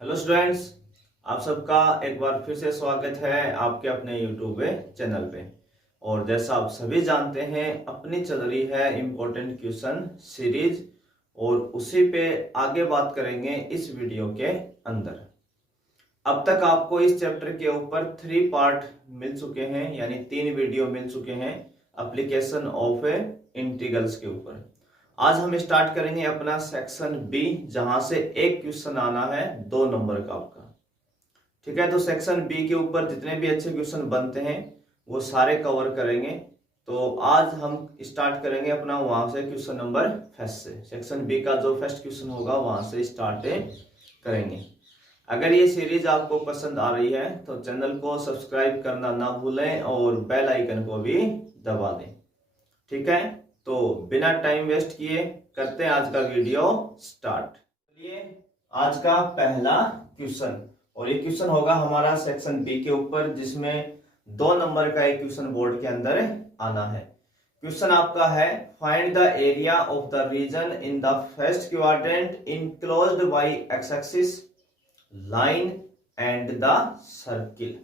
Hello students, आप सबका एक बार फिर से स्वागत है आपके अपने यूट्यूब चैनल पे। और जैसा आप सभी जानते हैं, अपनी चल रही है इम्पोर्टेंट क्वेश्चन सीरीज और उसी पे आगे बात करेंगे इस वीडियो के अंदर। अब तक आपको इस चैप्टर के ऊपर 3 पार्ट मिल चुके हैं, यानी 3 वीडियो मिल चुके हैं एप्लीकेशन ऑफ इंटीग्रल्स के ऊपर। आज हम स्टार्ट करेंगे अपना सेक्शन बी, जहां से एक क्वेश्चन आना है 2 नंबर का आपका। ठीक है, तो सेक्शन बी के ऊपर जितने भी अच्छे क्वेश्चन बनते हैं वो सारे कवर करेंगे। तो आज हम स्टार्ट करेंगे अपना वहां से क्वेश्चन नंबर फर्स्ट से। सेक्शन बी का जो फर्स्ट क्वेश्चन होगा वहां से स्टार्ट करेंगे। अगर ये सीरीज आपको पसंद आ रही है तो चैनल को सब्सक्राइब करना ना भूलें और बेल आइकन को भी दबा दें। ठीक है, तो बिना टाइम वेस्ट किए करते हैं आज का वीडियो स्टार्ट। चलिए, आज का पहला क्वेश्चन, और ये क्वेश्चन होगा हमारा सेक्शन बी के ऊपर, जिसमें 2 नंबर का एक क्वेश्चन बोर्ड के अंदर आना है। क्वेश्चन आपका है, find the area of the region in the first quadrant enclosed by x axis line and the circle.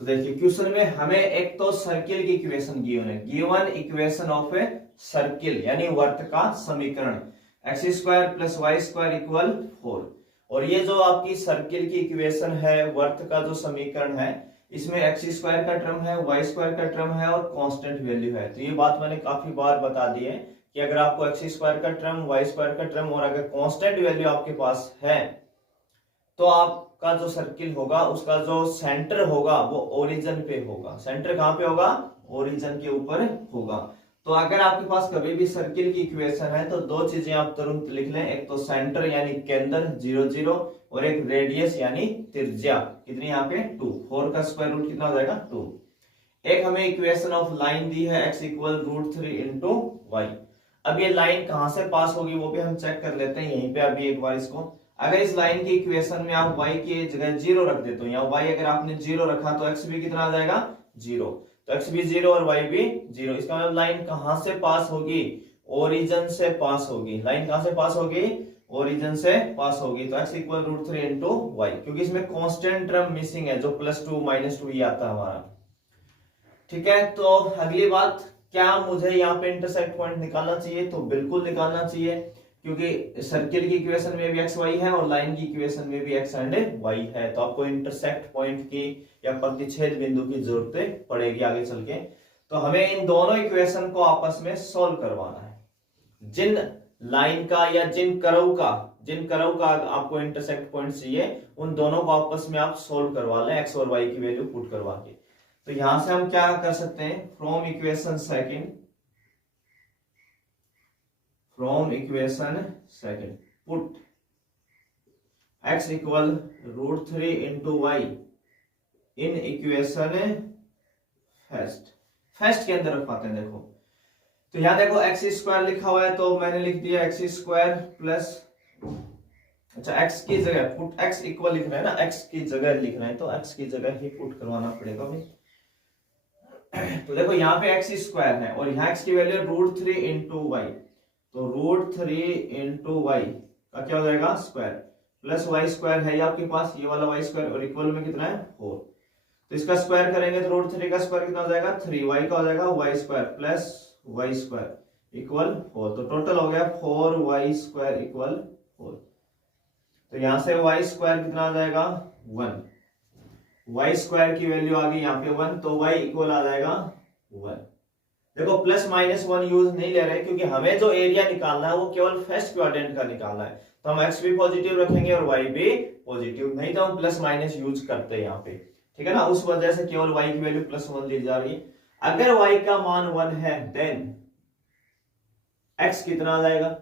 तो देखिए, क्वेश्चन में हमें एक तो सर्किल की इक्वेशन गिवन है, given equation of a circle यानी वर्त का समीकरण x square plus y square equal 4। और ये जो आपकी सर्किल की इक्वेशन है, वर्त का जो समीकरण है, इसमें एक्स स्क्वायर का टर्म है, वाई स्क्वायर का टर्म है और कांस्टेंट वैल्यू है। तो ये बात मैंने काफी बार बता दी है कि अगर आपको एक्स स्क्वायर का टर्म, वाई स्क्वायर का टर्म और अगर कांस्टेंट वैल्यू आपके पास है तो आपका जो सर्किल होगा उसका जो सेंटर होगा वो ओरिजिन पे होगा। सेंटर कहां पे होगा? ओरिजिन के ऊपर होगा। तो अगर आपके पास कभी भी सर्किल की इक्वेशन है तो 2 चीजें आप तुरंत लिख लें, एक तो सेंटर यानी केंद्र 0 0 और एक रेडियस यानी त्रिज्या कितनी यहाँ पे 2। 4 का स्क्वायर रूट कितना हो जाएगा 2। एक हमें इक्वेशन ऑफ लाइन दी है x इक्वल √3 इंटू वाई। अब ये लाइन कहां से पास होगी वो भी हम चेक कर लेते हैं यहीं पे अभी एक बार इसको। अगर इस लाइन की इक्वेशन में आप y की जगह 0 रख देते हो, यहाँ y अगर आपने 0 रखा तो x भी कितना आ जाएगा 0। तो x भी 0 और y भी 0। इसका मतलब लाइन कहां से पास होगी? ओरिजिन से पास होगी। लाइन कहां से पास होगी? ओरिजिन से पास होगी। तो x इक्वल √3 इंटू वाई, क्योंकि इसमें कांस्टेंट टर्म मिसिंग है जो +2 -2 ये आता है हमारा। ठीक है, तो अगली बात, क्या मुझे यहाँ पे इंटरसेक्ट पॉइंट निकालना चाहिए? तो बिल्कुल निकालना चाहिए, क्योंकि सर्किल की इक्वेशन में भी एक्स वाई है और लाइन की इक्वेशन में भी एक्स एंड वाई है। तो आपको इंटरसेक्ट पॉइंट की या प्रतिच्छेद बिंदु की जरूरत पड़ेगी आगे चल के। तो हमें इन दोनों इक्वेशन को आपस में सोल्व करवाना है। जिन लाइन का या जिन कर्व का आपको इंटरसेक्ट पॉइंट चाहिए, उन दोनों को आपस में आप सोल्व करवा लें, एक्स और वाई की वैल्यू पुट करवा के। तो यहां से हम क्या कर सकते हैं? From equation second put x equal √3 into y in equation first के अंदर रखवाते हैं। देखो, तो यहां देखो एक्स स्क्वायर लिखा हुआ है तो मैंने लिख दिया एक्स स्क्वायर प्लस, अच्छा x की जगह पुट x इक्वल लिख रहे हैं ना, x की जगह लिख रहे हैं तो x की जगह ही पुट करवाना पड़ेगा भाई। तो देखो यहाँ पे एक्स स्क्वायर है और यहाँ एक्स की वैल्यू √3 इंटू वाई। तो √3 इंटू वाई का क्या हो जाएगा? स्क्वायर प्लस वाई स्क्वायर है आपके पास, ये वाला वाई स्क्वायर, और इक्वल में कितना है 4। तो इसका स्क्वायर करेंगे तो √3 का स्क्वायर कितना हो जाएगा 3, वाई का हो जाएगा y square plus y square equal 4। तो टोटल हो गया 4 वाई स्क्वायर इक्वल 4। तो यहां से वाई स्क्वायर कितना आ जाएगा 1, वाई स्क्वायर की वैल्यू आ गई यहाँ पे 1, तो वाई इक्वल आ जाएगा 1। देखो प्लस माइनस 1 यूज नहीं ले रहे, क्योंकि हमें जो एरिया निकालना है वो केवल फर्स्ट क्वाड्रेंट का निकालना है। तो हम x भी पॉजिटिव रखेंगे और y भी पॉजिटिव, नहीं तो हम प्लस माइनस यूज करते हैं यहाँ पे। ठीक है ना, उस वजह से केवल y की वैल्यू +1 ली जा रही है। अगर y का मान 1 है देन x कितना आ जाएगा?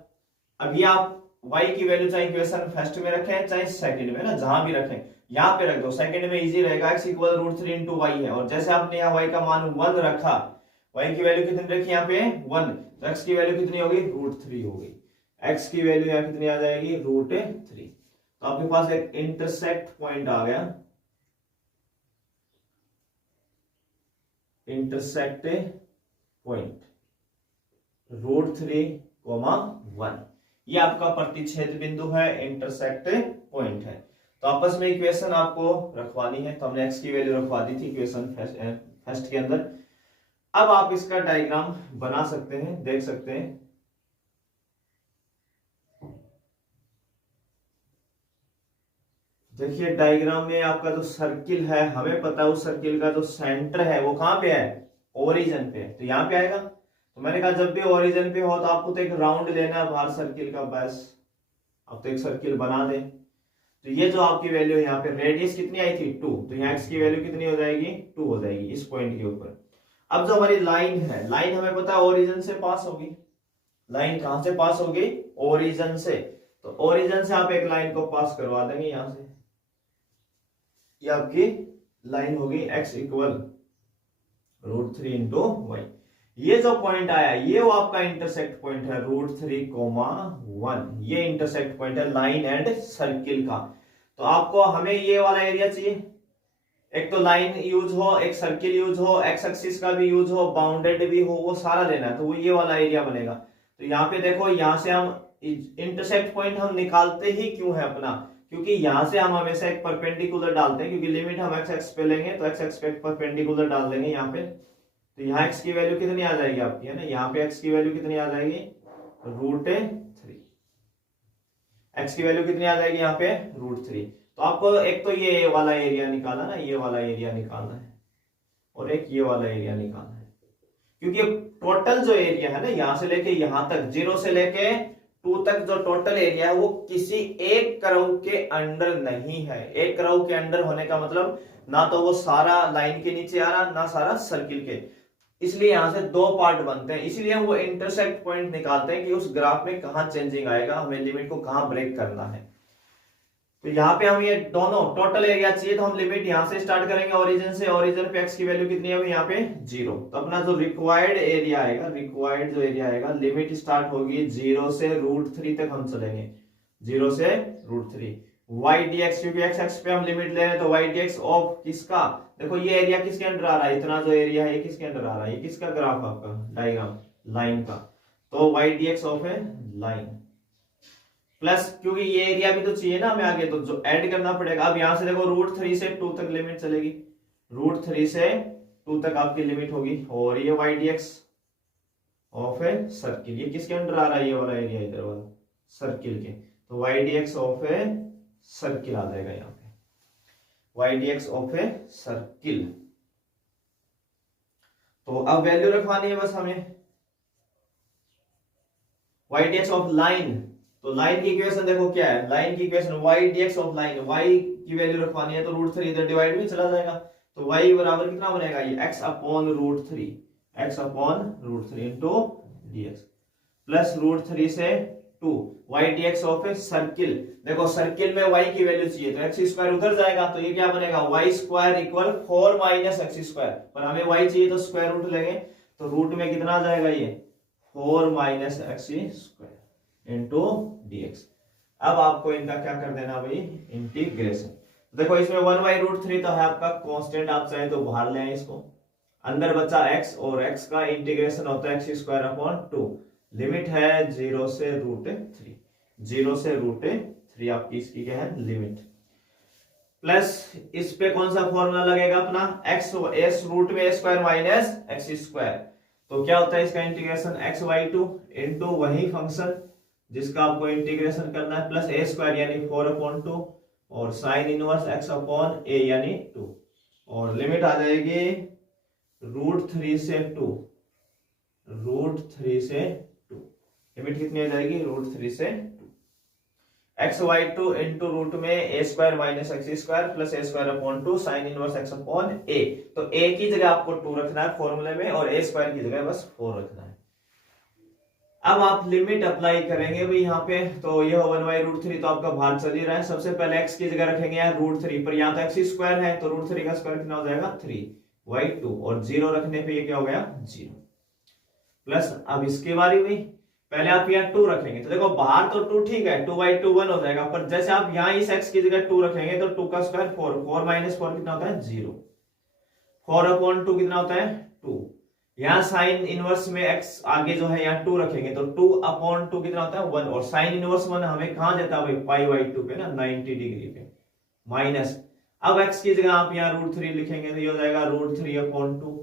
अभी आप y की वैल्यू चाहे इक्वेशन फर्स्ट में रखें चाहे सेकंड में, ना जहां भी रखें, यहाँ पे रख दो, सेकंड में इजी रहेगा। x इक्वल √3 इंटू वाई है और जैसे आपने यहाँ y का मान 1 रखा, y की वैल्यू कितनी रखी यहाँ पे 1, तो x की वैल्यू कितनी होगी √3 होगी। x की वैल्यू यहाँ कितनी आ जाएगी √3। तो आपके पास एक इंटरसेक्ट पॉइंट आ गया, इंटरसेक्ट पॉइंट √3, 1, ये आपका प्रतिच्छेद बिंदु है, इंटरसेक्ट पॉइंट है। तो आपस में इक्वेशन आपको रखवानी है, तो हमने x की वैल्यू रखवा दी थी इक्वेशन फर्स्ट के अंदर। अब आप इसका डायग्राम बना सकते हैं, देख सकते हैं। देखिए डायग्राम में आपका जो सर्किल है, हमें पता है उस सर्किल का जो सेंटर है वो कहां पे है, ओरिजिन पे, तो यहां पे आएगा। तो मैंने कहा जब भी ओरिजिन पे हो तो आपको तो एक राउंड लेना है बाहर सर्किल का, बस अब तो एक सर्किल बना दे। तो ये जो आपकी वैल्यू है यहाँ पे रेडियस कितनी आई थी 2, तो यहाँ x की वैल्यू कितनी हो जाएगी 2 हो जाएगी इस पॉइंट के ऊपर। अब जो हमारी लाइन है, लाइन हमें पता है ओरिजिन से पास होगी। लाइन कहां से पास होगी, ओरिजिन से। तो ओरिजिन से आप एक लाइन को पास करवा देंगे यहां से, ये आपकी लाइन होगी x इक्वल √3 इंटू वाई। ये जो पॉइंट आया ये वो आपका इंटरसेक्ट पॉइंट है √3,1, ये इंटरसेक्ट पॉइंट है लाइन एंड सर्किल का। तो आपको हमें ये वाला एरिया चाहिए, एक तो लाइन यूज हो, एक सर्किल यूज हो, एक्स एक्सिस का भी यूज हो, बाउंडेड भी हो, वो सारा लेना है, तो वो ये वाला एरिया बनेगा। तो यहाँ पे देखो, यहाँ से हम इंटरसेक्ट पॉइंट हम निकालते ही क्यों है अपना, क्योंकि यहां से हम हमेशा एक परपेंडिकुलर डालते हैं, क्योंकि लिमिट हम एक्स एक्स पे लेंगे तो एक्स एक्स पे परपेंडिकुलर डाल देंगे यहाँ पे। तो यहाँ x की वैल्यू कितनी आ जाएगी आपकी, है ना, यहाँ पे x की वैल्यू कितनी आ जाएगी √3, x की वैल्यू कितनी आ जाएगी यहाँ पे √3। तो आपको एक तो ये वाला एरिया निकालना ना, ये वाला एरिया निकालना है, और एक ये वाला एरिया निकालना है, क्योंकि टोटल जो एरिया है ना यहां से लेके यहां तक, 0 से लेके 2 तक जो टोटल एरिया है वो किसी एक कर्व के अंडर नहीं है। एक कर्व के अंडर होने का मतलब ना तो वो सारा लाइन के नीचे आ रहा, ना सारा सर्किल के, इसलिए यहां से 2 पार्ट बनते हैं। इसीलिए हम वो इंटरसेक्ट पॉइंट निकालते हैं कि उस ग्राफ में कहां चेंजिंग आएगा, हमें लिमिट को कहां ब्रेक करना है। तो यहाँ पे हम ये दोनों टोटल एरिया चाहिए, तो हम लिमिट यहां से स्टार्ट करेंगे ओरिजिन से। ओरिजिन पे x की वैल्यू कितनी है यहाँ पे 0, तो अपना जो रिक्वायर्ड एरिया आएगा, रिक्वायर्ड जो एरिया आएगा, लिमिट स्टार्ट होगी 0 से √3 तक हम चलेंगे, 0 से √3 y dx, क्योंकि x एक्स पे हम लिमिट ले रहे हैं, तो y dx ऑफ किसका, देखो ये एरिया किसके अंडर आ रहा है, इतना जो एरिया है ये किसके अंडर आ रहा है, ये किसका ग्राफ आपका डायग्राम, लाइन का, तो y dx ऑफ है लाइन, प्लस क्योंकि ये एरिया भी तो चाहिए ना हमें आगे, तो जो ऐड करना पड़ेगा। अब यहां से देखो √3 से 2 तक लिमिट चलेगी, √3 से 2 तक आपकी लिमिट होगी, और ये y dx ऑफ है सर्किल, ये किसके अंडर आ रहा है, ये वाला एरिया इधर वाला सर्किल के, तो y dx ऑफ है सर्किल आ जाएगा यहाँ पे, y dx ऑफ है सर्किल। तो अब वैल्यू रखवानी है बस हमें, y dx ऑफ लाइन, तो लाइन की इक्वेशन देखो क्या है, लाइन की equation y dx of line, y की वैल्यू रखवानी है तो √3 इधर डिवाइड भी चला जाएगा, तो y बराबर कितना बनेगा, ये x upon √3, x upon √3 into dx, plus √3 से 2 y dx of a circle. देखो सर्किल में y की वैल्यू चाहिए, तो x स्क्वायर उधर जाएगा, तो ये क्या बनेगा y square equal 4 minus x square, पर हमें y चाहिए तो स्क्वायर रूट लेंगे, तो रूट में कितना आ जाएगा ये 4 minus x square into dx। अब आपको इनका क्या कर देना भाई, इंटीग्रेशन। देखो इसमें 1/√3 तो है आपका कांस्टेंट, आप चाहे तो बाहर ले आए इसको, अंदर बचा x, और x का इंटीग्रेशन होता है x स्क्वायर अपॉन 2, लिमिट है 0 से √3, 0 से √3 आपकी इसकी क्या है लिमिट, प्लस इस पे कौन सा फॉर्मूला लगेगा अपना, x s रूट में a square minus x square, तो क्या होता है इसका इंटीग्रेशन x/2 इंटू वही फंक्शन जिसका आपको इंटीग्रेशन करना है, प्लस a स्क्वायर यानी 4/2, और sine inverse x upon a यानी 2, और लिमिट आ जाएगी √3 से 2, √3 से 2, लिमिट कितनी आ जाएगी √3 से 2, x/2 इंटू रूट में a square minus x square plus a square upon 2 sine inverse x upon a, तो a की जगह आपको 2 रखना है फॉर्मूले में, और a स्क्वायर की जगह बस 4 रखना है। अब आप लिमिट अप्लाई करेंगे भाई यहाँ पे, तो ये 1/√3 तो आपका बाहर चल ही रहा है, सबसे पहले x की जगह रखेंगे यार √3, पर यहाँ तो x स्क्वायर है, तो √3 का स्क्वायर कितना हो जाएगा 3/2, और 0 रखने पे ये क्या हो गया 0, प्लस अब इसके बारे में पहले आप यहाँ 2 रखेंगे, तो देखो बाहर तो 2 ठीक है, 2/2 1 हो जाएगा, पर जैसे आप यहाँ इस x की जगह 2 रखेंगे तो 2 का स्क्वायर 4, 4 माइनस 4 कितना होता है 0, 4/2 कितना होता है 2, यहाँ साइन इनवर्स में x आगे जो है यहाँ 2 रखेंगे, तो 2/2 कितना होता है 1, और साइन इनवर्स 1 हमें कहां देता है भाई π/2 पे ना, 90 डिग्री पे, माइनस, अब x की जगह आप यहाँ √3 लिखेंगे तो ये हो जाएगा √3/2।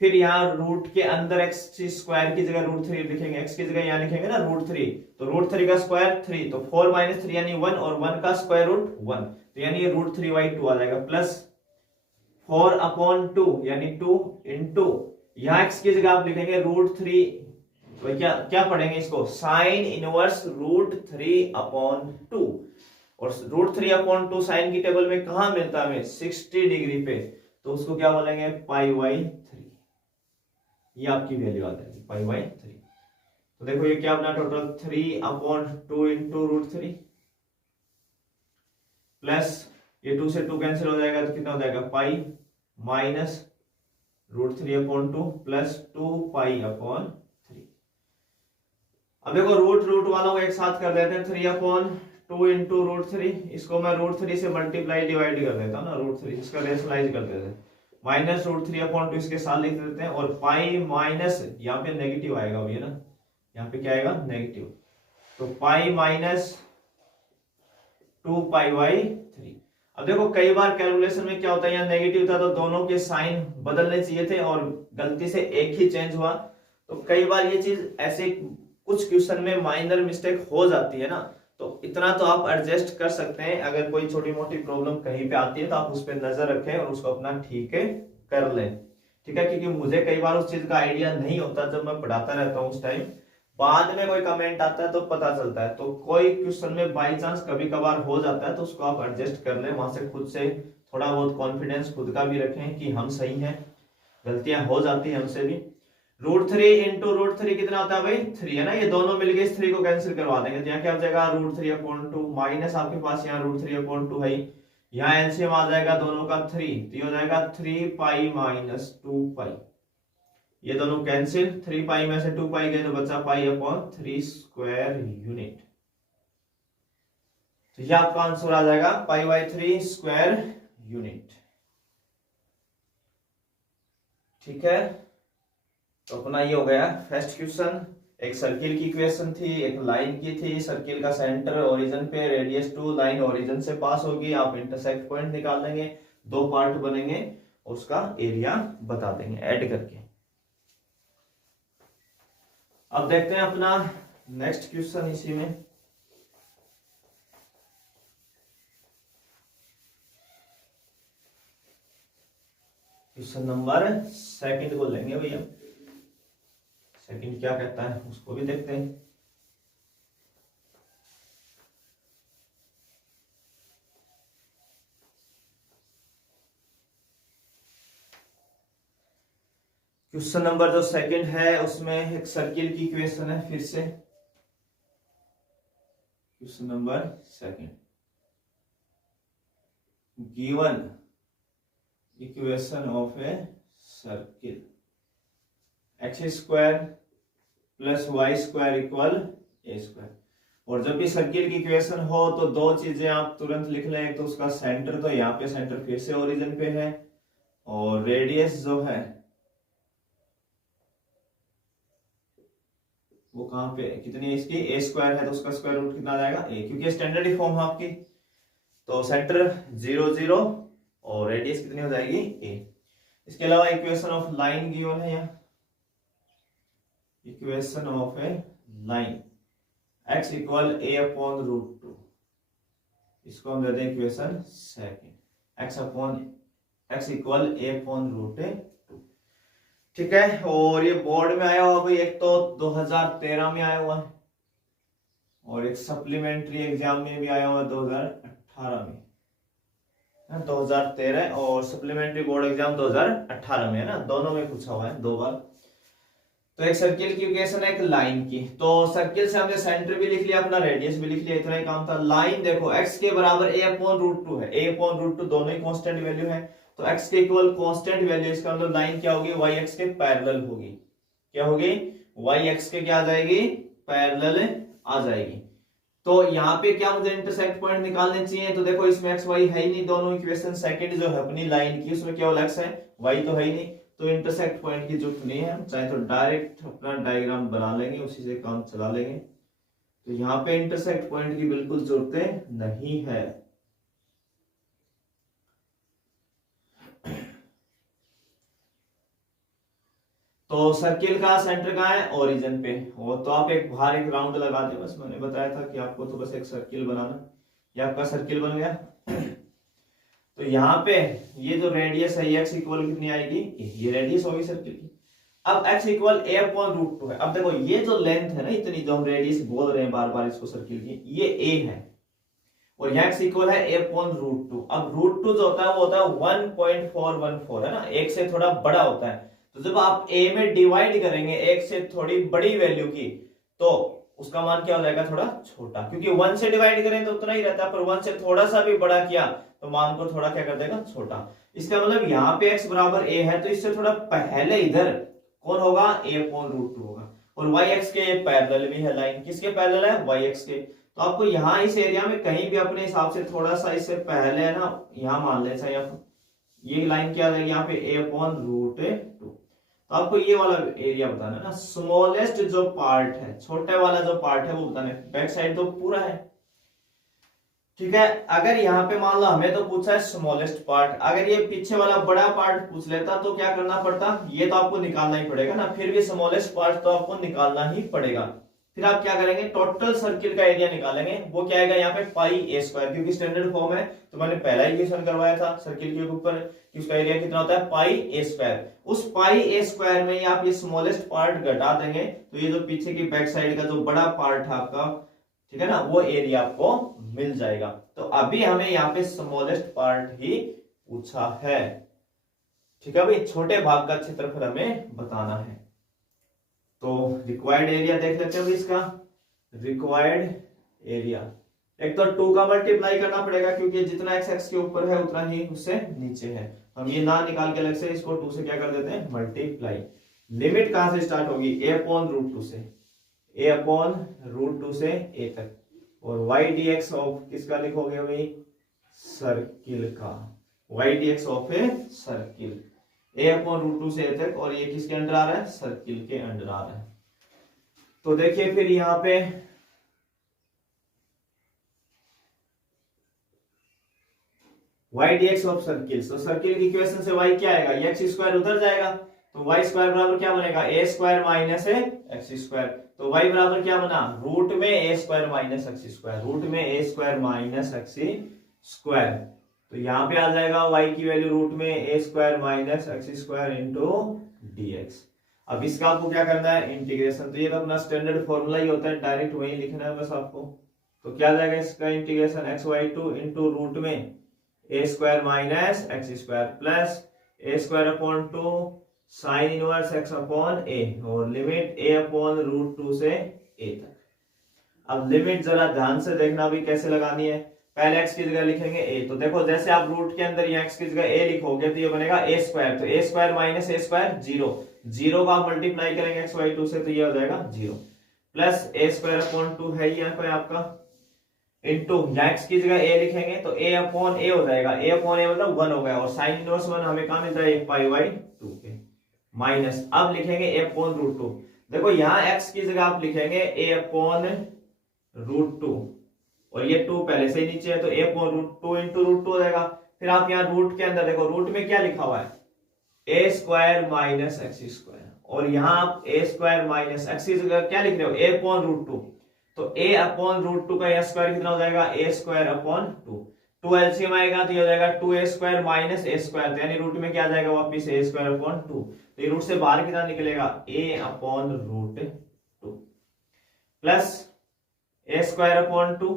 फिर यहाँ रूट के अंदर x स्क्वायर की जगह √3 लिखेंगे, x की जगह यहाँ लिखेंगे ना √3, तो √3 का स्क्वायर 3, तो 4 - 3 यानी 1, और 1 का स्क्वायर रूट 1, तो यानी ये √3/2 आ जाएगा, प्लस 4/2 यानी 2 इंटू यहाँ x की जगह आप लिखेंगे √3, तो क्या क्या पढ़ेंगे इसको, साइन इनवर्स √3/2, और √3/2 साइन की टेबल में कहां मिलता है हमें, 60 डिग्री पे, तो उसको क्या बोलेंगे π/3, ये आपकी वैल्यू आ जाएगी π/3। तो देखो ये क्या अपना टोटल 3/2 इंटू √3, प्लस ये 2 से 2 कैंसिल हो जाएगा तो कितना हो जाएगा पाई, माइनस √3/2 प्लस 2π/3। अब देखो रूट वालों को एक साथ कर देते हैं, 3/2 इंटू √3, इसको मैं √3 से मल्टीप्लाई डिवाइड कर देता हूँ ना, √3 इसका रेशनलाइज कर देते हैं, माइनस √3/2 इसके साथ लिख देते हैं, और पाई माइनस यहाँ पे नेगेटिव आएगा भैया ना, यहाँ पे क्या आएगा नेगेटिव, तो पाई माइनस 2π/3। अब देखो कई बार कैलकुलेशन में क्या होता है, यहाँ नेगेटिव था तो दोनों के साइन बदलने चाहिए थे और गलती से एक ही चेंज हुआ, तो कई बार ये चीज ऐसे कुछ क्वेश्चन में माइनर मिस्टेक हो जाती है ना, तो इतना तो आप एडजस्ट कर सकते हैं, अगर कोई छोटी मोटी प्रॉब्लम कहीं पे आती है तो आप उस पर नजर रखें और उसको अपना ठीक है कर लें, ठीक है, क्योंकि मुझे कई बार उस चीज का आइडिया नहीं होता, जब मैं पढ़ाता रहता हूँ उस टाइम, बाद में कोई कमेंट आता है तो पता चलता है, तो कोई क्वेश्चन में बाई चांस कभी कभार हो जाता है तो उसको आप एडजस्ट कर लें, वहां से खुद से थोड़ा बहुत कॉन्फिडेंस खुद का भी रखें कि हम सही हैं, गलतियां हो जाती है हमसे भी। √3 इंटू √3 कितना होता है भाई 3 है ना, ये दोनों मिलके इस 3 को कैंसिल करवा देंगे, तो यहाँ क्या हो जाएगा √3/2 माइनस आपके पास यहाँ √3/2 है, यहाँ एलसीएम आ जाएगा दोनों का 3, तो ये हो जाएगा 3π - 2π, ये दोनों कैंसिल, 3π में से 2π गए तो बचा π/3 स्क्वायर यूनिट, तो ये आपका आंसर आ जाएगा π/3 स्क्वायर यूनिट, ठीक है। तो अपना ये हो गया फर्स्ट क्वेश्चन, एक सर्किल की इक्वेशन थी, एक लाइन की थी, सर्किल का सेंटर ओरिजिन पे, रेडियस 2, लाइन ओरिजिन से पास होगी, आप इंटरसेक्ट पॉइंट निकाल लेंगे, 2 पार्ट बनेंगे, उसका एरिया बता देंगे ऐड करके। अब देखते हैं अपना नेक्स्ट क्वेश्चन इसी में, क्वेश्चन नंबर सेकंड को लेंगे भैया, सेकंड क्या कहता है उसको भी देखते हैं। क्वेश्चन नंबर जो सेकंड है उसमें एक सर्किल की इक्वेशन है, फिर से question number second, given equation of a circle x² + y² = a², और जब भी सर्किल की इक्वेशन हो तो दो चीजें आप तुरंत लिख लें, एक तो उसका सेंटर, तो यहाँ पे सेंटर फिर से ओरिजिन पे है, और रेडियस जो है वो कहां पे कितनी है इसकी, a² है तो उसका स्क्वायर रूट कितना आ जाएगा a, क्योंकि स्टैंडर्ड फॉर्म है आपकी, तो सेंटर 0 0 और रेडियस कितनी हो जाएगी a। इसके अलावा इक्वेशन ऑफ लाइन गिवन है, यहाँ equation of A line x = a/√2, इसको हम देते हैं इक्वेशन सेकंड, x = a/√2, ठीक है। और ये बोर्ड में आया हुआ भाई, एक तो 2013 में आया हुआ है और एक सप्लीमेंट्री एग्जाम में भी आया हुआ 2018 में, 2013 और सप्लीमेंट्री बोर्ड एग्जाम 2018 में है ना, दोनों में पूछा हुआ है 2 बार। तो एक सर्किल की इक्वेशन है, एक लाइन की, तो सर्किल से हमने सेंटर भी लिख लिया, अपना रेडियस भी लिख लिया, इतना ही काम था। लाइन देखो x के बराबर a/√2 है, a/√2 दोनों ही कांस्टेंट वैल्यू है, तो x के इक्वल कांस्टेंट वैल्यू, इसका मतलब लाइन क्या होगी, y-x के पैरेलल होगी, क्या होगी y-x के क्या आ जाएगी पैरेलल आ जाएगी। तो यहाँ पे क्या मुझे इंटरसेक्ट पॉइंट निकालने चाहिए, तो देखो इसमें x y है ही नहीं, दोनों इक्वेशन सेकंड जो है अपनी लाइन की उसमें केवल x है, y तो है ही नहीं, तो इंटरसेक्ट पॉइंट की जरूरत नहीं है, चाहे तो डायरेक्ट अपना डायग्राम बना लेंगे, उसी से काम चला लेंगे। तो यहाँ पे इंटरसेक्ट पॉइंट की बिल्कुल जरूरत नहीं है। तो सर्किल का सेंटर कहाँ है, ओरिजिन पे। वो तो आप एक बाहर एक राउंड लगा दे, बस मैंने बताया था कि आपको तो बस एक सर्किल बनाना, ये आपका सर्किल बन गया। तो यहाँ पे ये जो रेडियस है एक्स इक्वल कितनी आएगी, ये रेडियस होगी सर्किल की। अब x equal A upon root to है। अब देखो ये जो लेंथ है ना इतनी, जो हम रेडियस बोल रहे हैं बार बार इसको सर्किल की, ये a है और यहाँ x इक्वल है a अपॉन रूट टू। अब रूट टू जो होता है वो होता है 1.414 है ना, एक से थोड़ा बड़ा होता है। तो जब आप a में डिवाइड करेंगे एक से थोड़ी बड़ी वैल्यू की, तो उसका मान क्या हो जाएगा, थोड़ा छोटा, क्योंकि 1 से डिवाइड करें तो उतना ही रहता है, पर 1 से थोड़ा सा भी बड़ा किया तो मान को थोड़ा क्या कर देगा, छोटा। इसका मतलब यहाँ पे x बराबर a है, तो इससे थोड़ा पहले इधर कौन होगा, a अपॉन रूट टू होगा। और y x के पैरेलल भी है लाइन, किसके पैरेलल है, y x के। तो आपको यहाँ इस एरिया में कहीं भी अपने हिसाब से थोड़ा सा इससे पहले है ना, यहाँ मान ले चाहे आप, ये लाइन क्या आ जाएगी यहाँ पे, a अपॉन रूट टू। तो आपको ये वाला एरिया बताना है ना, स्मॉलेस्ट जो पार्ट है, छोटे वाला जो पार्ट है वो बताना है। बैक साइड तो पूरा है, ठीक है। अगर यहाँ पे मान लो हमें तो पूछा है स्मॉलेस्ट पार्ट, अगर ये पीछे वाला बड़ा पार्ट पूछ लेता तो क्या करना पड़ता, ये तो आपको निकालना ही पड़ेगा ना, फिर भी स्मॉलेस्ट पार्ट तो आपको निकालना ही पड़ेगा। फिर आप क्या करेंगे, टोटल सर्किल का एरिया निकालेंगे, वो क्या आएगा यहाँ पे पाई ए स्क्वायर, क्योंकि स्टैंडर्ड फॉर्म है। तो मैंने पहला इक्वेशन करवाया था सर्किल के ऊपर कि उसका एरिया कितना होता है, पाई ए स्क्वायर। उस पाई ए स्क्वायर में आप ये स्मॉलेस्ट पार्ट घटा देंगे, तो ये जो पीछे की बैक साइड का जो बड़ा पार्ट है आपका, ठीक है ना, वो एरिया आपको मिल जाएगा। तो अभी हमें यहाँ पे स्मॉलेस्ट पार्ट ही पूछा है, ठीक है भाई, छोटे भाग का क्षेत्रफल हमें बताना है। तो रिक्वायर्ड एरिया देख लेते हैं इसका। रिक्वायर्ड एरिया, एक तो 2 का मल्टीप्लाई करना पड़ेगा, क्योंकि जितना एक्स एक्स के ऊपर है उतना ही उससे नीचे है। हम ये ना निकाल के अलग से इसको 2 से क्या कर देते हैं, मल्टीप्लाई। लिमिट कहां से स्टार्ट होगी, a अपॉन रूट टू से, a अपॉन रूट टू से a तक। और y dx ऑफ किसका लिखोगे भाई, सर्किल का, y dx of a circle, a upon root two से a तक, और ये किसके अंडर आ रहा है, सर्किल के अंडर आ रहा है। तो देखिए फिर यहाँ पे y dx ऑफ सर्किल, तो सर्किल की इक्वेशन से y क्या आएगा, एक्स स्क्वायर उधर जाएगा, तो y स्क्वायर बराबर क्या बनेगा, a square minus x square. तो y बराबर क्या बना, रूट में a square minus x square, root में a square minus x square. तो यहाँ पे आ जाएगा y की वैल्यू रूट में a square minus x square into dx। अब इसका आपको क्या करना है, इंटीग्रेशन। तो ये तो अपना स्टैंडर्ड फॉर्मूला ही होता है, डायरेक्ट वही लिखना है बस आपको। तो क्या जाएगा इसका integration, x y two into root में a square minus x square plus a square upon two sine inverse x upon a, और limit a upon root two से ए तक। अब लिमिट जरा ध्यान से देखना भी कैसे लगानी है। पहले x की जगह लिखेंगे a, तो देखो जैसे आप रूट के अंदर x की जगह a लिखोगे तो ये बनेगा a स्क्वायर, तो a square minus a square zero, zero का आप मल्टीप्लाई करेंगे x वाई टू से तो ये हो जाएगा zero, plus a square upon to है यहाँ पे आपका, इंटू x की जगह a लिखेंगे तो a अपॉन a हो जाएगा, a अपॉन a मतलब 1 हो गया, और साइन इनवर्स 1 हमें कहाँ मिलता है, पाई बाई 2 के, माइनस अब लिखेंगे a अपॉन रूट टू। देखो यहाँ x की जगह आप लिखेंगे a अपॉन रूट टू, और ये 2 पहले से ही नीचे है, तो a upon root two into root two हो जाएगा। फिर आप यहाँ रूट के अंदर देखो, रूट में क्या लिखा हुआ है, a square minus x square, और यहाँ आप a स्क्वायर माइनस एक्स की जगह क्या लिख रहे हो, a अपॉन रूट टू। तो a अपॉन रूट टू का स्क्वायर कितना हो जाएगा, a square upon to, 2 LCM आएगा तो ये हो जाएगा 2a square minus a square, यानी रूट में क्या आ जाएगा वापिस a स्क्वायर अपॉन टू। तो ये रूट से बाहर कितना निकलेगा, a upon root two plus a square upon two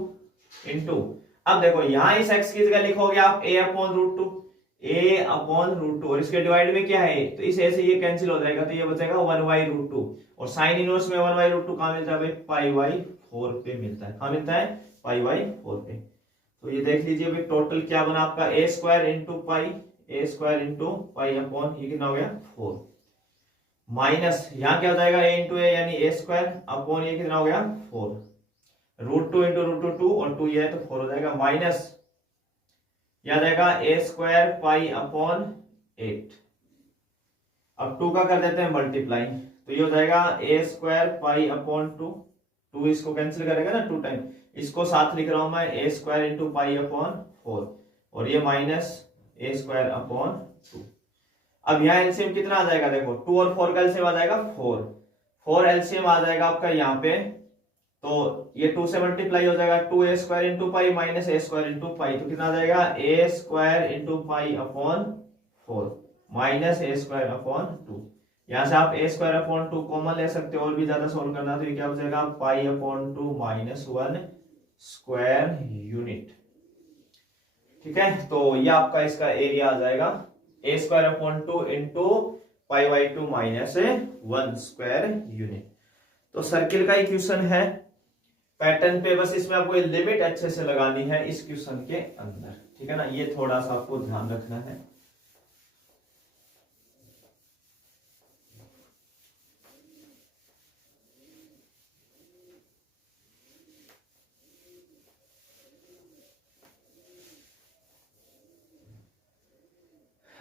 into, अब देखो यहाँ इस x की जगह लिखोगे आप a upon root two, a upon root two, और इसके डिवाइड में क्या है, तो इस a से ये कैंसिल हो जाएगा, तो ये बचेगा 1 बाई रूट टू, और साइन इनवर्स में 1 बाई रूट टू कहाँ मिलता है, पाई बाई 4 पे मिलता है, कहाँ मिलता है, पाई बाई 4 पे। तो ये देख लीजिए भाई टोटल क्या बना आपका, a square into pi, a square into pi upon ये कितना हो गया 4, माइनस यहाँ क्या हो जाएगा a इंटू ए यानी a स्क्वायर अपॉन ये कितना हो गया 4, root two into root two 2, और 2 ये है तो 4 हो जाएगा, माइनस याद आएगा a स्क्वायर पाई अपॉन 8। अब 2 का कर देते हैं मल्टीप्लाई, तो ये हो जाएगा a स्क्वायर पाई अपॉन 2, 2 इसको कैंसिल करेगा ना 2 टाइम, इसको साथ लिख रहा हूं मैं, a square into pi upon 4, और ये माइनस a स्क्वायर अपॉन 2। अब यहाँ एलसीएम कितना आ जाएगा, देखो 2 और 4 का एलसीएम आ जाएगा 4, 4 एलसीएम आ जाएगा आपका यहाँ पे, तो ये 2 से मल्टीप्लाई हो जाएगा, 2a square into pi minus a square into pi, तो कितना आ जाएगा a square into pi upon 4 minus a square upon 2। यहाँ से आप a स्क्वायर अपॉन 2 कॉमन ले सकते हो, और भी ज्यादा सोल्व करना तो ये क्या हो जाएगा pi upon 2 minus 1 square unit. ठीक है, तो ये आपका इसका एरिया आ जाएगा a square upon 2 into pi by 2 minus 1 square unit. तो सर्किल का इक्वेशन है पैटर्न पे, बस इसमें आपको लिमिट अच्छे से लगानी है इस क्वेश्चन के अंदर, ठीक है ना, ये थोड़ा सा आपको ध्यान रखना है।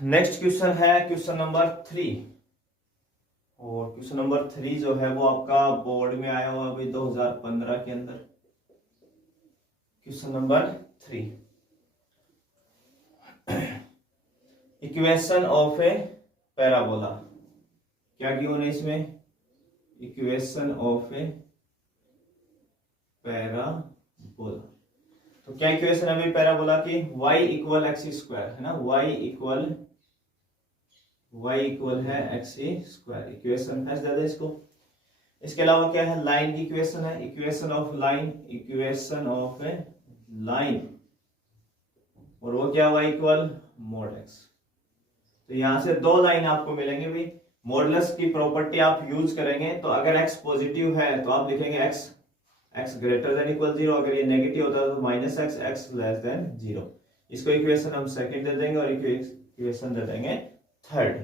नेक्स्ट क्वेश्चन है क्वेश्चन नंबर 3, और क्वेश्चन नंबर 3 जो है वो आपका बोर्ड में आया हुआ अभी 2015 के अंदर। Question number 3, equation of A parabola, क्या गिवन है इसमें, इक्वेशन ऑफ ए पैराबोला। तो क्या इक्वेशन है अभी पैराबोला की, y इक्वल एक्स स्क्वायर है ना, y इक्वल है एक्स स्क्वायर, इक्वेशन है ज्यादा इसको। इसके अलावा क्या है, लाइन की इक्वेशन है, equation of line, equation of A line, और वो क्या y इक्वल मोड एक्स। तो यहां से दो लाइन आपको मिलेंगे भाई, मॉडुलस की प्रॉपर्टी आप यूज करेंगे, तो अगर x पॉजिटिव है तो आप लिखेंगे x ग्रेटर देन इक्वल 0, अगर ये नेगेटिव होता है तो माइनस x लेस देन 0। इसको इक्वेशन हम सेकंड दे देंगे और इक्वेशन दे देंगे थर्ड।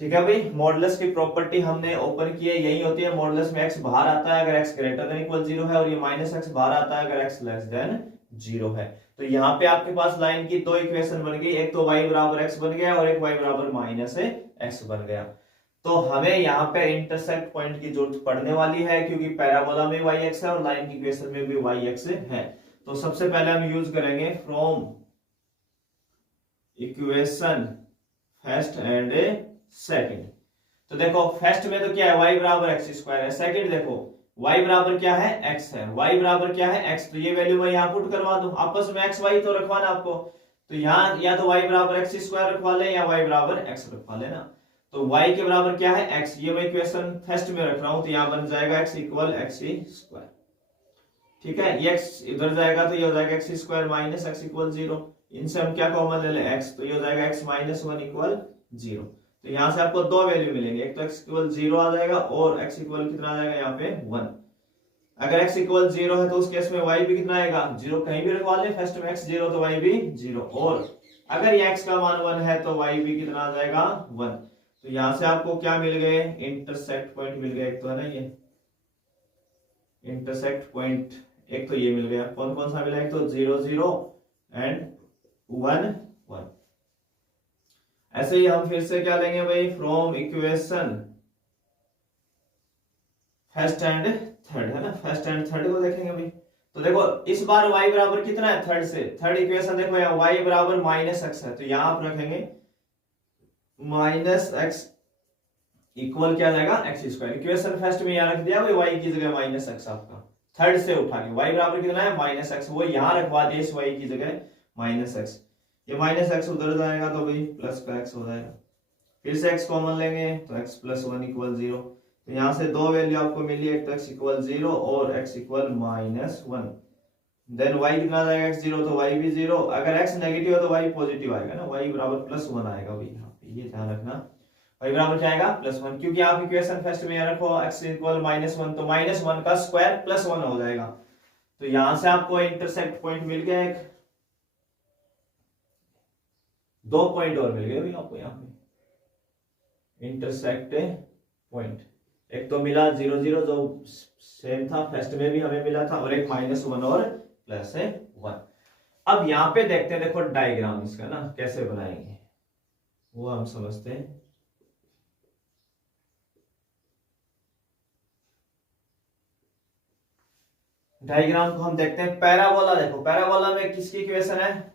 ठीक है भाई, मॉडुलस की प्रॉपर्टी हमने ओपन की है, यही होती है, मॉडुलस में x बाहर आता है अगर x ग्रेटर देन इक्वल 0 है, और ये माइनस x बाहर आता है अगर x लेस देन 0 है। तो यहाँ पे आपके पास लाइन की दो इक्वेशन बन गई, एक तो y बराबर x बन गया और एक y बराबर माइनस x बन गया। तो हमें यहाँ पे इंटरसेक्ट पॉइंट की जरूरत पड़ने वाली है, क्योंकि पैराबोला में y x है और लाइन की इक्वेशन में भी y x है। तो सबसे पहले हम यूज करेंगे from equation first and second. तो देखो फर्स्ट में तो क्या है y बराबर एक्स स्क्वायर है, सेकंड देखो y बराबर क्या है x है, y बराबर क्या है x, तो ये वैल्यू मैं यहाँ पुट करवा दूं, आपस में x y तो रखवाना आपको, तो यहाँ या तो y बराबर एक्स स्क्वायर रखवा ले या y बराबर x रखवा लेना। तो y के बराबर क्या है x, ये मैं इक्वेशन फर्स्ट में रख रहा हूं, तो यहाँ बन जाएगा x इक्वल एक्स स्क्वायर। ठीक है, ये x इधर जाएगा तो ये हो जाएगा x square minus x equal 0, इनसे हम क्या कॉमन ले लें x, तो ये हो जाएगा x माइनस 1 इक्वल 0। तो यहां से आपको दो वैल्यू मिलेंगे, एक तो x इक्वल 0 आ जाएगा और x इक्वल कितना आ जाएगा यहाँ पे 1। अगर x इक्वल 0 है तो उस केस में y भी कितना आएगा 0, कहीं भी रखवा ले फर्स्ट में x 0 तो y भी 0, और अगर ये x का मान 1 है तो y भी कितना आ जाएगा 1। तो यहां से आपको क्या मिल गए, इंटरसेक्ट पॉइंट मिल गया, एक तो है ना ये इंटरसेक्ट पॉइंट, एक तो ये मिल गया, कौन कौन सा मिला, एक तो 0 0 एंड 1 1। ऐसे ही हम फिर से क्या लेंगे भाई, from equation first and third, है ना, फर्स्ट एंड थर्ड को देखेंगे भाई। तो देखो इस बार y बराबर कितना है थर्ड से, थर्ड इक्वेशन देखो यहाँ y बराबर माइनस एक्स है, तो यहां आप रखेंगे माइनस एक्स इक्वल क्या जाएगा एक्स स्क्वायर। इक्वेशन फर्स्ट में यहाँ रख दिया भाई y की जगह माइनस एक्स, आपका थर्ड से उठा के y बराबर कितना है माइनस एक्स, वो यहाँ रखवा दिया इस y की जगह माइनस एक्स, ये माइनस एक्स उधर जाएगा तो भाई प्लस का एक्स हो जाएगा, फिर से x कॉमन लेंगे तो x प्लस 1 इक्वल 0। तो यहाँ से दो वैल्यू आपको मिली, एक तो x इक्वल 0 और x equal minus 1। Then y कितना जाएगा x 0 तो y भी 0, अगर x नेगेटिव है तो y पॉजिटिव आएगा ना, y बराबर प्लस 1 आएगा भाई, यहाँ पे ये ध्यान रखना, y बराबर क्या आएगा प्लस 1, क्योंकि आप इक्वेशन फर्स्ट में रखो x इक्वल माइनस 1, तो माइनस 1 का स्क्वायर प्लस 1 हो जाएगा। तो यहां से आपको इंटरसेक्ट पॉइंट मिल गया, एक दो पॉइंट और मिल गए भाई आपको यहाँ पे इंटरसेक्ट पॉइंट, एक तो मिला 0 0 जो सेम था फर्स्ट में भी हमें मिला था, और एक माइनस 1 और प्लस 1। अब यहाँ पे देखते हैं, देखो डायग्राम इसका ना कैसे बनाएंगे वो हम समझते हैं। डायग्राम को हम देखते हैं, पैराबोला देखो, पैराबोला में किसकी इक्वेशन है,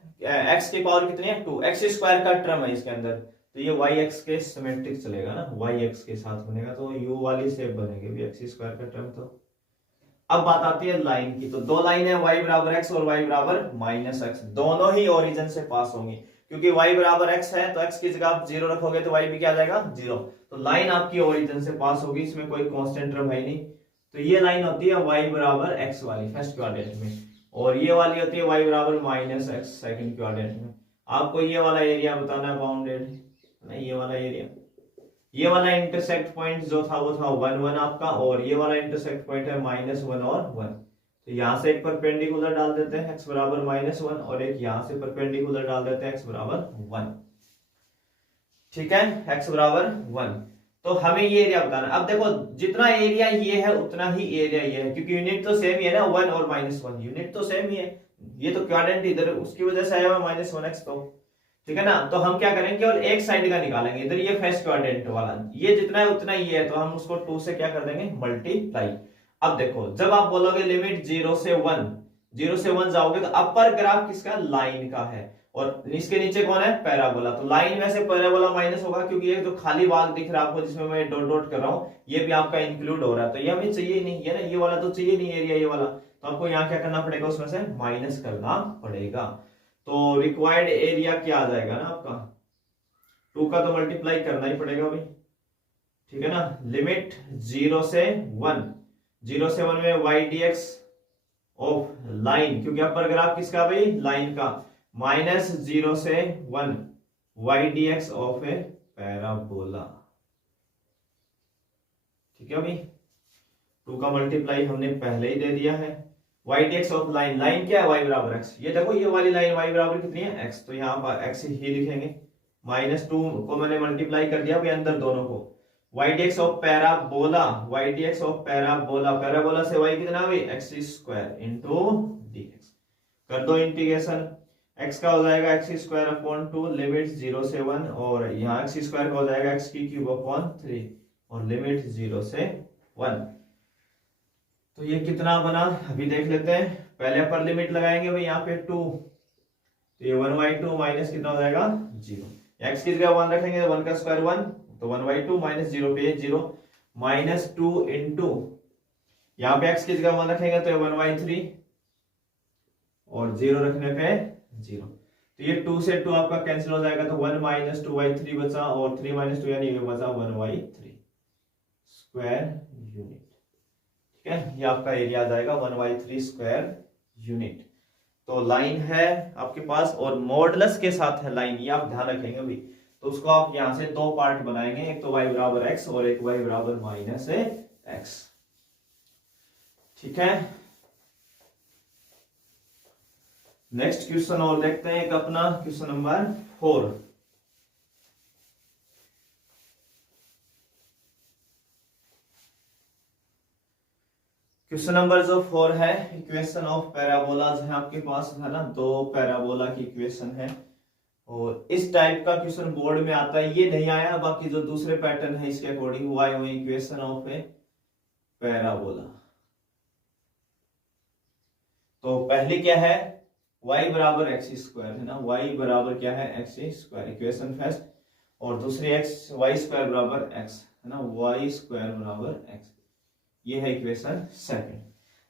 x की पावर कितनी है 2, एक्स स्क्वायर का टर्म है इसके अंदर, तो ये वाई एक्स के सिमेट्रिक चलेगा ना, वाई एक्स के साथ बनेगा, तो यू वाली शेप बनेगी भी एक्स स्क्वायर का टर्म। तो अब बात आती है लाइन की, तो दो लाइन है y बराबर x और y बराबर माइनस एक्स, दोनों ही ओरिजिन से पास होंगी, क्योंकि y बराबर x है तो x की जगह आप 0 रखोगे तो y भी क्या आ जाएगा 0। तो लाइन आपकी ओरिजिन से पास होगी, इसमें कोई कांस्टेंट टर्म है नहीं। तो ये लाइन होती है y बराबर x वाली फर्स्ट क्वाड्रेंट में, और ये वाली होती है y बराबर माइनस एक्स सेकेंड क्वाड्रेंट में। आपको ये वाला एरिया बताना है बाउंडेड, ये वाला एरिया, ये वाला इंटरसेक्ट पॉइंट जो था वो था 1 1 आपका, और ये वाला इंटरसेक्ट पॉइंट है -1 और 1। तो यहां से एक परपेंडिकुलर डाल देते हैं x बराबर -1, और एक यहां से परपेंडिकुलर डाल देते हैं x बराबर 1। ठीक है, x बराबर 1। तो हमें ये एरिया बताना। अब देखो जितना एरिया ये है उतना ही एरिया ये है, क्योंकि यूनिट तो सेम ही है ना, 1 और -1 यूनिट तो सेम ही है। ये तो क्वाड्रेंट इधर उसकी वजह से आया हुआ -1x, तो ठीक है ना। तो हम क्या करेंगे, केवल एक साइड का निकालेंगे, इधर ये फर्स्ट क्वाड्रेंट वाला ये जितना है उतना ही है, तो हम उसको 2 से क्या कर देंगे मल्टीप्लाई। अब देखो जब आप बोलोगे लिमिट 0 से 1 जाओगे तो अपर ग्राफ किसका, लाइन का है, और इसके नीचे कौन है, पैराबोला। तो लाइन में से पैराबोला माइनस होगा, क्योंकि ये जो खाली भाग दिख रहा है आपको जिसमें मैं डॉट डॉट कर रहा हूं, ये भी आपका इंक्लूड हो रहा है, तो ये हमें चाहिए नहीं है ना, ये वाला तो चाहिए नहीं एरिया ये वाला, तो आपको यहाँ क्या करना पड़ेगा, उसमें से माइनस करना पड़ेगा। तो रिक्वायर्ड एरिया क्या आ जाएगा ना आपका, 2 का तो मल्टीप्लाई करना ही पड़ेगा भाई, ठीक है ना। लिमिट 0 से 1 में y dx ऑफ लाइन, क्योंकि अपर ग्राफ किसका भाई, लाइन का, -0 से 1 y dx of A parabola. ठीक है भाई, 2 का मल्टीप्लाई हमने पहले ही दे दिया है। y dx of line, line क्या है y बराबर x, ये देखो ये वाली लाइन y बराबर कितनी है x, तो यहाँ पर x ही लिखेंगे, -2 को मैंने मल्टीप्लाई कर दिया भाई अंदर दोनों को। y dx of parabola, y dx of parabola, parabola से y कितना भाई x स्क्वायर इंटू dx, कर दो इंटीग्रेशन, x का हो जाएगा x स्क्वायर अपॉन 2 लिमिट 0 से 1, और यहाँ x स्क्वायर का हो जाएगा x की क्यूब अपॉन 3, और लिमिट 0 से 1। तो ये कितना बना अभी देख लेते हैं। पहले अपर लिमिट लगाएंगे भाई यहाँ पे 2, तो ये 1/2 माइनस कितना हो जाएगा 0, x की जगह 1 रखेंगे तो 1 का स्क्वायर 1, तो 1/2 माइनस 0 पे 0, -2 इंटू यहाँ पे x की जगह 1 रखेंगे तो 1/3, और 0 रखने पे 0, तो ये 2 से 2 आपका कैंसिल हो जाएगा, तो 1 - 2/3 बचा, और 3 - 2 यानी ये बचा 1/3 स्क्वायर यूनिट। ठीक है, ये आपका एरिया आ जाएगा 1/3 स्क्वायर यूनिट। तो लाइन है आपके पास और मॉडुलस के साथ है लाइन, ये आप ध्यान रखेंगे अभी। तो उसको आप यहां से 2 पार्ट बनाएंगे, एक तो y बराबर x और एक y बराबर -x। ठीक है, नेक्स्ट क्वेश्चन और देखते हैं, एक अपना क्वेश्चन नंबर 4। क्वेश्चन नंबर जो 4 है, इक्वेशन ऑफ पैराबोलाज है आपके पास, है ना, 2 पैराबोला की इक्वेशन है, और इस टाइप का क्वेश्चन बोर्ड में आता है, ये नहीं आया, बाकी जो दूसरे पैटर्न है इसके अकॉर्डिंग वो आए हुए इक्वेशन ऑफ ए पैराबोला। तो पहली क्या है, y बराबर x स्क्वायर, है ना, y बराबर क्या है x स्क्वायर, इक्वेशन फर्स्ट, और दूसरी y स्क्वायर बराबर x, है ना, y स्क्वायर बराबर x, ये है इक्वेशन सेकंड।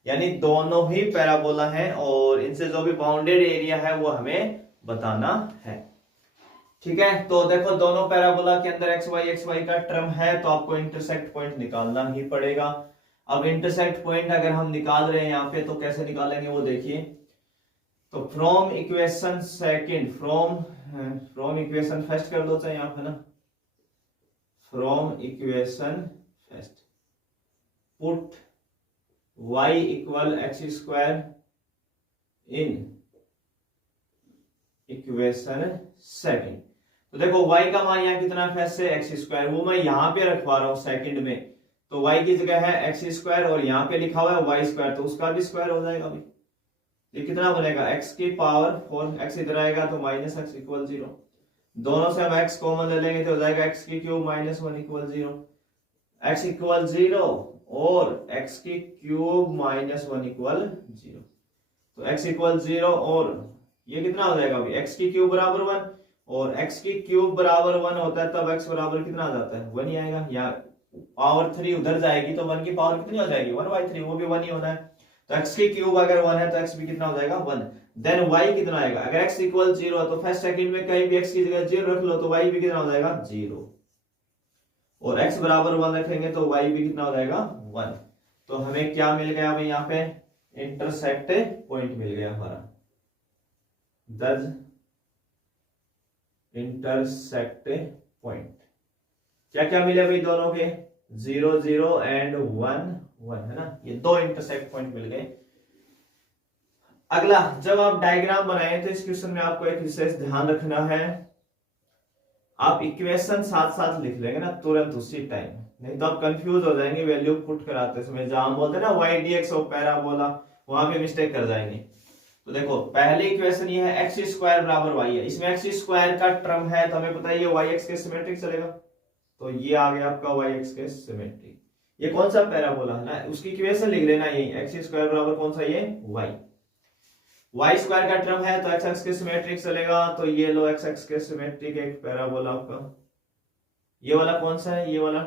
यानी दोनों ही पैराबोला हैं, और इनसे जो भी बाउंडेड एरिया है वो हमें बताना है। ठीक है, तो देखो दोनों पैराबोला के अंदर xy का टर्म है, तो आपको इंटरसेक्ट पॉइंट निकालना ही पड़ेगा। अब इंटरसेक्ट पॉइंट अगर हम निकाल रहे हैं यहाँ पे, तो कैसे निकालेंगे वो देखिए। तो from equation second, from equation first कर दो चाहे यहाँ पे ना, from equation first put y equal x square in equation second. तो देखो y का मान यहाँ कितना फर्स्ट से x स्क्वायर, वो मैं यहाँ पे रखवा रहा हूँ सेकंड में, तो y की जगह है x स्क्वायर, और यहाँ पे लिखा हुआ है y स्क्वायर, तो उसका भी स्क्वायर हो जाएगा भाई। ये कितना बनेगा, x की पावर 4, x इधर आएगा तो -x इक्वल 0, दोनों से हम x कॉमन ले लेंगे तो हो जाएगा x की क्यूब -1 इक्वल 0, x इक्वल 0 और x की क्यूब -1 इक्वल 0, तो x इक्वल 0 और ये कितना हो जाएगा भाई, x की क्यूब बराबर 1, और x की क्यूब बराबर 1 होता है तब x बराबर कितना आ जाता है 1 ही आएगा, या पावर 3 उधर जाएगी तो 1 की पावर कितनी हो जाएगी 1/3, वो भी 1 ही होना है। तो x की क्यूब अगर 1 है तो x भी कितना हो जाएगा 1। देन y कितना आएगा, अगर x इक्वल 0 है तो फर्स्ट सेकंड में कहीं भी x की जगह 0 रख लो तो y भी कितना हो जाएगा 0, और x बराबर 1 रखेंगे तो y भी कितना हो जाएगा 1। तो हमें क्या मिल गया भाई यहाँ पे इंटरसेक्ट पॉइंट मिल गया हमारा, दस इंटरसेक्ट पॉइंट। क्या क्या मिले भाई दोनों के 0 0 एंड 1 1 है ना, ये दो इंटरसेक्ट पॉइंट मिल गए। अगला, जब आप डायग्राम बनाए तो इस क्वेश्चन में आपको एक विशेष ध्यान रखना है, आप इक्वेशन साथ साथ लिख लेंगे ना तुरंत उसी टाइम, नहीं तो आप कंफ्यूज हो जाएंगे वैल्यू पुट कराते समय। जहां हम बोलते हैं ना y dx ऑफ पैराबोला, वहां पे मिस्टेक कर जाएंगे। तो देखो पहली इक्वेशन ये है x स्क्वायर बराबर y है, इसमें x स्क्वायर का टर्म है तो हमें पता है ये y x के सिमेट्रिक चलेगा, तो ये आ गया आपका y x के सिमेट्रिक। ये कौन सा पैराबोला है ना, उसकी इक्वेशन लिख लेना, यही x स्क्वायर बराबर कौन सा ये y स्क्वायर का टर्म है तो x के सिमेट्रिक चलेगा, तो ये लो x के सिमेट्रिक एक पैराबोला आपका, ये वाला कौन सा है, ये वाला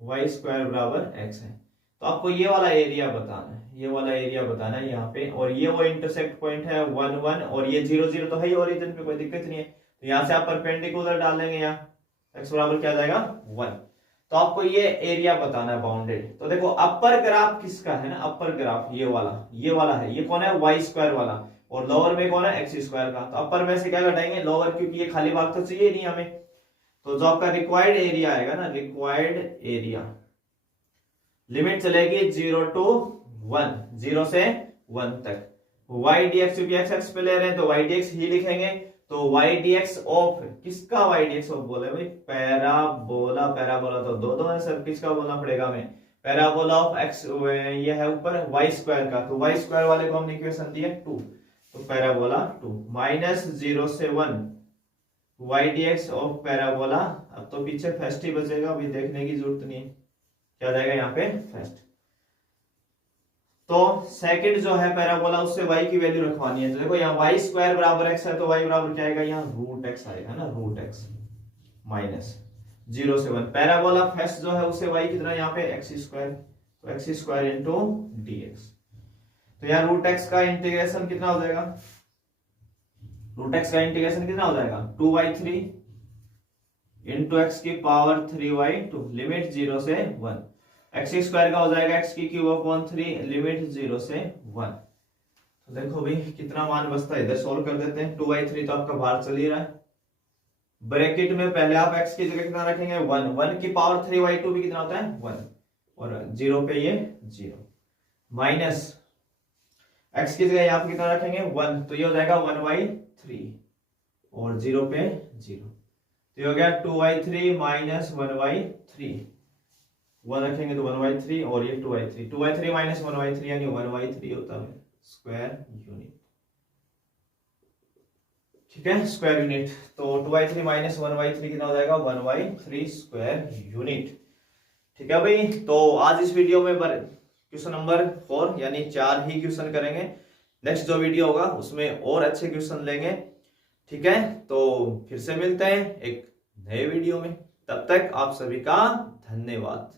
y स्क्वायर बराबर x है। तो आपको ये वाला एरिया बताना है, ये वाला एरिया बताना है यहाँ पे, और ये वो इंटरसेक्ट पॉइंट है 1 1, और ये 0 0 तो है ही ओरिजिन पे, कोई दिक्कत नहीं है। तो यहाँ से आप परपेंडिकुलर डाल देंगे, यहाँ x बराबर क्या आ जाएगा 1। तो आपको ये एरिया बताना है बाउंडेड। तो देखो अपर ग्राफ किसका है ना, अपर ग्राफ ये वाला है, ये कौन है y स्क्वायर वाला, और लोअर में कौन है x स्क्वायर का। तो अपर में से क्या घटाएंगे लोअर, क्योंकि ये खाली भाग तो चाहिए नहीं हमें। तो जो आपका रिक्वायर्ड एरिया आएगा ना, रिक्वायर्ड एरिया, लिमिट चलेगी 0 to 1, 0 से 1 तक। y dx क्योंकि x पे ले रहे हैं तो y dx ही लिखेंगे। तो y dx ऑफ, किसका y dx ऑफ बोले भाई, पैराबोला, पैराबोला तो दो है सर, किसका बोलना पड़ेगा हमें, पैराबोला ऑफ x, ये है ऊपर y स्क्वायर का, तो y स्क्वायर वाले को हमने इक्वेशन दी है 2, तो पैराबोला 2 माइनस 0 से 1 y dx ऑफ पैराबोला। अब तो पीछे फर्स्ट ही बचेगा, अभी देखने की जरूरत नहीं है, क्या जाएगा यहाँ पे फर्स्ट। तो सेकंड जो है पैराबोला, उससे y की वैल्यू रखवानी है। तो देखो यहाँ y स्क्वायर बराबर x है तो y बराबर क्या आएगा, यहाँ रूट x आएगा ना, रूट x माइनस 0 से 1। पैराबोला फर्स्ट जो है उससे y कितना यहाँ पे x स्क्वायर, तो x स्क्वायर इंटू dx। तो यहाँ रूट x का इंटीग्रेशन कितना हो जाएगा, रूट x का इंटीग्रेशन कितना हो जाएगा 2/3 इंटू एक्स की पावर 3/2, लिमिट 0 से 1। एक्स स्क्वायर का हो जाएगा x की क्यूब अपॉन 3, लिमिट 0 से 1। तो देखो भाई कितना मान बचता है, इधर सोल्व कर देते हैं। 2/3 तो आपका बाहर चल ही रहा है, ब्रैकेट में पहले आप x की जगह कितना रखेंगे 1, 1 की पावर 3/2 भी कितना होता है 1, और 0 पे ये 0, माइनस x की जगह आप कितना रखेंगे 1, तो ये हो जाएगा 1/3, और 0 पे 0, तो ये हो गया 2/3 माइनस 1/3, 1 रखेंगे तो 1/3, और ये 2/3, 2/3 माइनस 1/3 यानी 1/3 होता है स्क्वायर यूनिट, ठीक है, स्क्वायर यूनिट। तो 2/3 माइनस 1/3 कितना हो जाएगा 1/3 स्क्वायर यूनिट, ठीक है भाई। तो आज इस वीडियो में क्वेश्चन नंबर 4 यानी 4 ही क्वेश्चन करेंगे, नेक्स्ट जो वीडियो होगा उसमें और अच्छे क्वेश्चन लेंगे, ठीक है। तो फिर से मिलते हैं एक नए वीडियो में, तब तक आप सभी का धन्यवाद।